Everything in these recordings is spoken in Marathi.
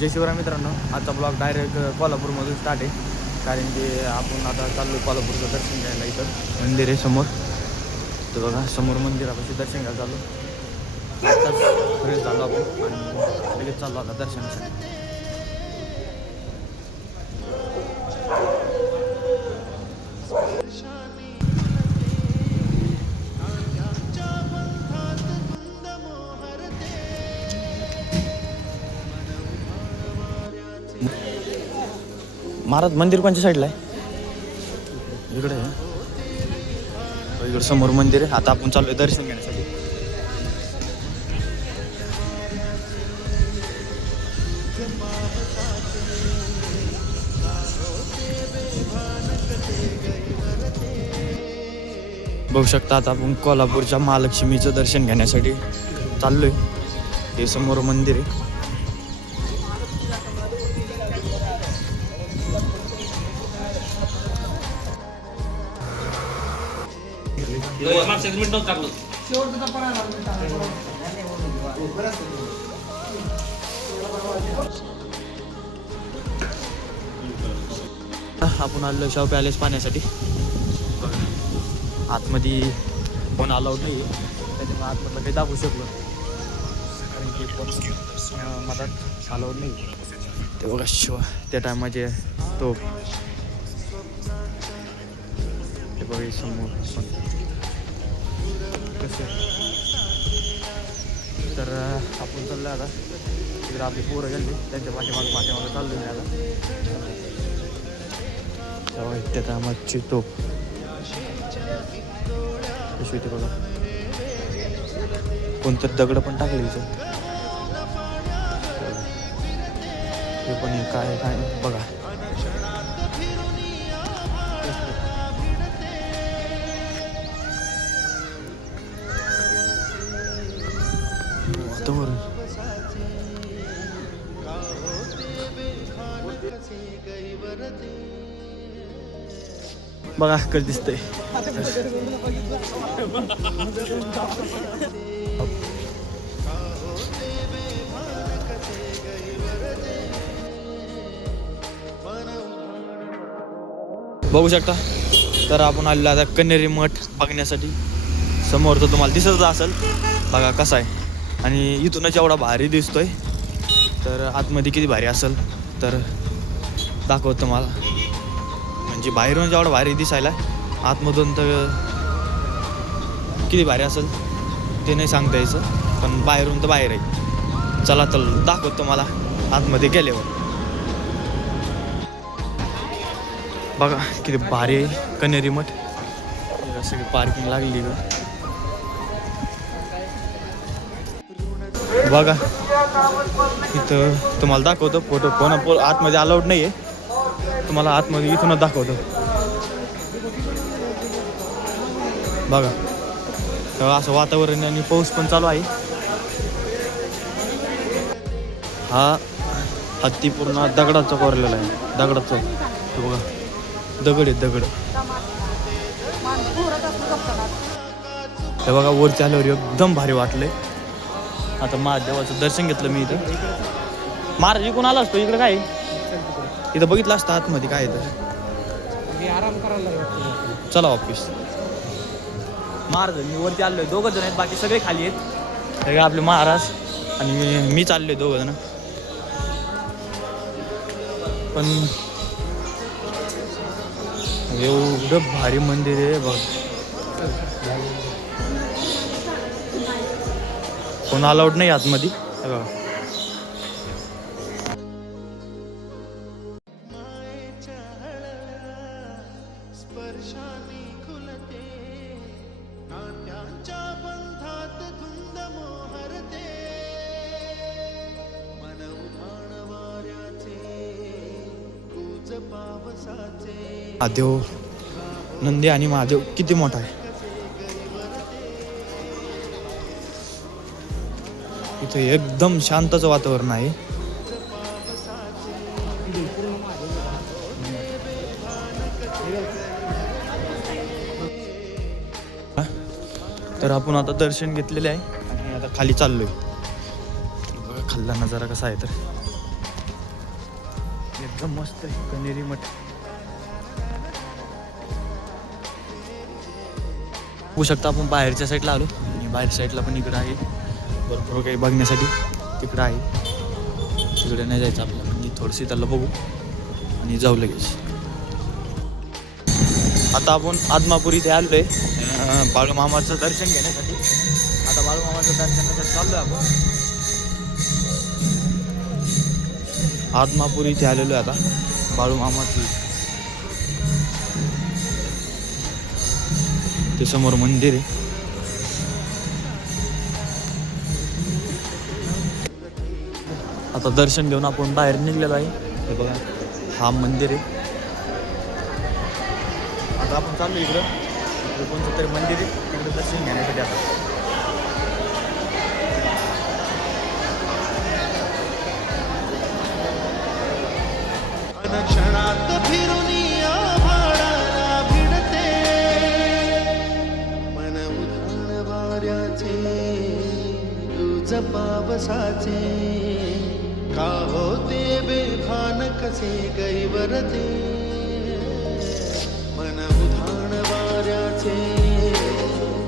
जय शिवराय मित्रांनो, आजचा ब्लॉग डायरेक्ट कोल्हापूरमधून स्टार्ट आहे. कारण की आपण आता चाललो कोल्हापूरचं दर्शन घ्यायला. इथं मंदिर आहे समोर, तर बघा समोर मंदिरापाशी दर्शन घ्यायला चाललो. आत्ताच फ्रेश झालो आपण आणि लगेच चाललो आता दर्शनासाठी. महाराज मंदिर कोणत्या साईडला आहे? इकडे आहे. इकडे समोर मंदिर आहे. आता आपण चाललोय दर्शन घेण्यासाठी. बघू शकता आता आपण कोल्हापूरच्या महालक्ष्मीचं दर्शन घेण्यासाठी चाललोय. हे समोर मंदिर आहे. आपण आलो शाहू पॅलेस पाहण्यासाठी. आतमध्ये कोण अलाउड नाही आहे, त्याच्यामुळे आतमधलं काही दाखवू शकलो कारण की कोण मधात अलाउड नाही. ते बघा शिवा त्या टायमाचे तो ते बघा समोर कसं. तर आपण चाललो आता तिकडे. आपली पोरं गेली त्यांच्या पाठीमागं चाललो मी आता. त्या टायमाची तोप कशी होती बघा. कोणतं दगड पण टाकले इथं. हे पण काय काय बघा. वातावरण बघा कसं दिसतंय. बघू शकता. तर आपण आलेलो आता कन्हेरी मठ बघण्यासाठी. समोर तर तुम्हाला दिसतच असेल बघा कसा आहे. आणि इथूनच एवढा भारी दिसतोय, तर आतमध्ये किती भारी असेल तर दाखवतो तुम्हाला. म्हणजे बाहेरून जेवढं भारी दिसायला, आतमधून तर किती भारी असेल ते नाही सांगता यायचं, पण बाहेरून तर बाहेर आहे. चला तर दाखवतो तुम्हाला आतमध्ये गेल्यावर. बघा किती भारी आहे कन्हेरी मठ. सगळी पार्किंग लागली का बघा. इथं तुम्हाला दाखवतो फोटो. फोन आतमध्ये अलाउड नाही आहे, तुम्हाला आतमध्ये इथूनच दाखवतो बघा. तर असं वातावरण आणि पाऊस पण चालू आहे. हा हत्ती पूर्ण दगडाचा कोरलेला आहे. दगडाचा तो बघा, दगड आहे दगड. हे बघा वरती आल्यावर एकदम भारी वाटलंय. आता महादेवाचं दर्शन घेतलं मी इथं. महाराज इकडून आला असतो इकडे काय इथं बघितलं असतं आतमध्ये काय तर आराम करायला. चला ऑफिस. महाराज मी वरती आलोय. 2 जण आहेत, बाकी सगळे खाली आहेत. हे आपले महाराज आणि मी चाललोय 2 जण. पण एवढं भारी मंदिर आहे बघ. कोण अलाउड नाही आतमध्ये बघा. महादेव नंदी आणि महादेव किती मोठा आहे. इथे एकदम शांतच वातावरण आहे. तर आपण आता दर्शन घेतलेले आहे आणि आता खाली चाललोय. बघा खाल्ला नजारा कसा आहे. तर एकदम मस्त आहे कन्हेरी मठ. बघू शकता आपण बाहेरच्या साईडला आलो आणि बाहेरच्या साईडला पण इकडं आहे भरपूर काही बघण्यासाठी. तिकडं आहे, तिकडे नाही जायचं आपल्याला. मी थोडंसं त्याला बघू आणि जाऊ लगेच. आता आपण आदमापूर इथे आलो आहे बाळूमामाचं दर्शन घेण्यासाठी. आता बाळूमामाचं दर्शनासाठी चाललो आहे आपण. आदमापूर इथे आलेलो आहे आता बाळूमामाचं. ते समोर मंदिर आहे. आता दर्शन घेऊन आपण बाहेर निघलेलो आहे. हे बघा हा मंदिर आहे. आता आपण चाललो इकडं कोणतं तरी मंदिर आहे तिकडे दर्शन घेण्यासाठी. आता क्षणात फिरून आभाळाला भिडते मन उधाण वाऱ्याचे तुझ पावसाचे का होते बेभान कसे गैवरते मन उधाण वाऱ्याचे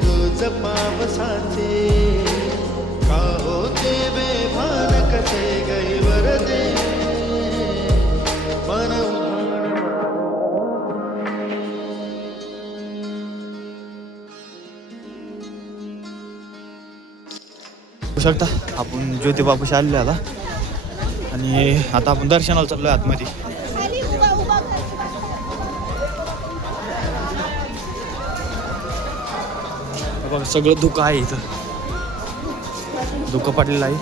तुझ पावसाचे का होते बेभान कसे गैवरते शकता आपण ज्योतिबापाशी आलेलो आता आणि आता आपण दर्शनाला चाललो आहे आतमध्ये. बघा सगळं धुकं आहे इथं, धुकं पडलेलं आहे.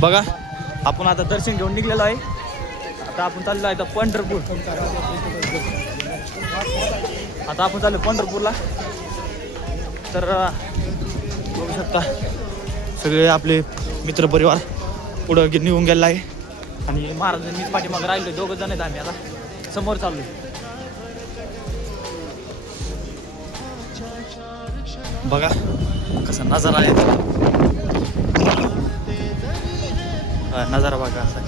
बघा आपण आता दर्शन घेऊन निघलेलो आहे. आता आपण चाललो आहे पंढरपूर. आता आपण चाललो पंढरपूरला. तर बघू शकता सगळे आपले मित्रपरिवार पुढं निघून गेलेला आहे आणि महाराजांनीच पाठीमागे राहिलो. दोघं जण आहेत आम्ही आता समोर चाललो. बघा कसा नजारा आहे, नजारा बघा असा.